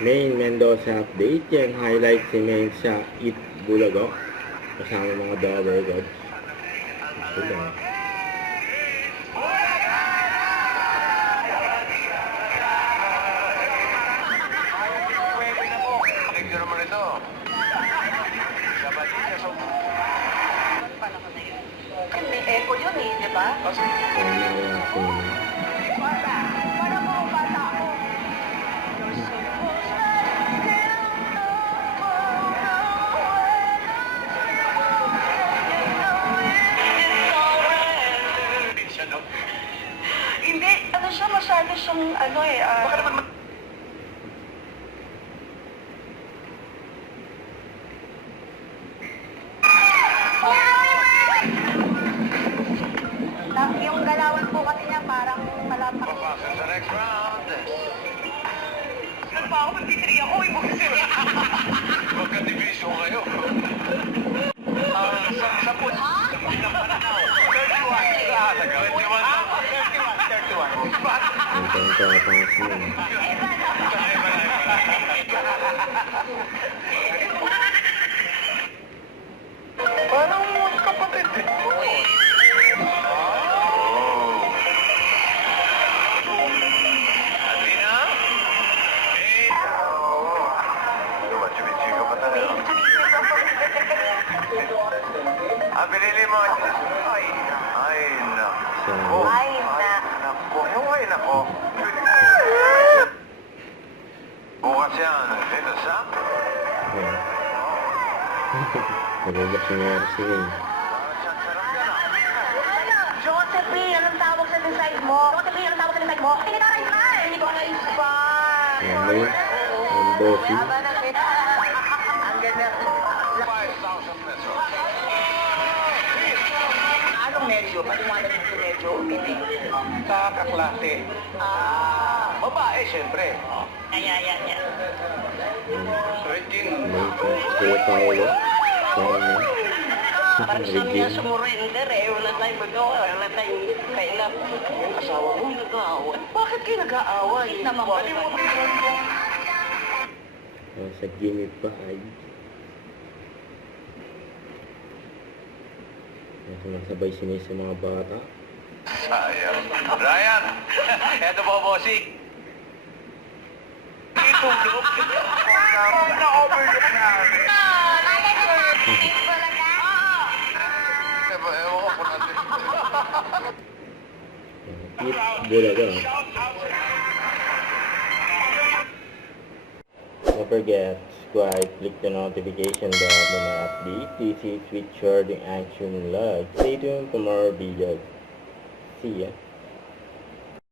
Main Mendoza update. Yan, highlight si Main sa Eat Bulago. Kasama mga Dover Gods. Sila. May echo yun eh, di ba? Para mo ang bata ako. Hindi, ano siya, masyado siyang ano eh. Baka naman yung galawan po kasi niya parang malapak. Papasok sa next round. Ano pa ako? Magtitiri ako eh. Magka-division kayo. Sa po. Ha? Pinapananaw. 31. Ah, taga. 31. 31. Parang kapatid eh. Binili mo. Ay, nako. Ay, Nako. Ay, nako. Bukas yan. Ito sa? Nagagap si Mercy. Josephine, anong tawag sa side mo? Josephine, anong tawag sa side mo? Tinitaray ka! Hindi ko na ispa. Yan ba yun? Ang bossy. Ang ganda. 5,000 pesos. Anong medyo? Paliwanag mo si medyo. Kakaklase. Babae, siyempre. Yan. Regine. Kuya Paolo. Sana. Parang gusto niya Regine. sumurrender eh. Wala tayong magawa. Wala tayong kailan. Yung asawa mo nag-aaway. Bakit kayo nag-aaway? Naman ba? Sa Gimme pa ay. Sumasabay sini sa mga bata. Sayang. Ryan, eto po, bossing. Itulog. Na-overlook namin. Ewan ko po natin. Eat Bulaga. Don't forget, subscribe, click the notification bell for my update. This is with Sharding Action Vlog. Stay tuned for more videos. See ya.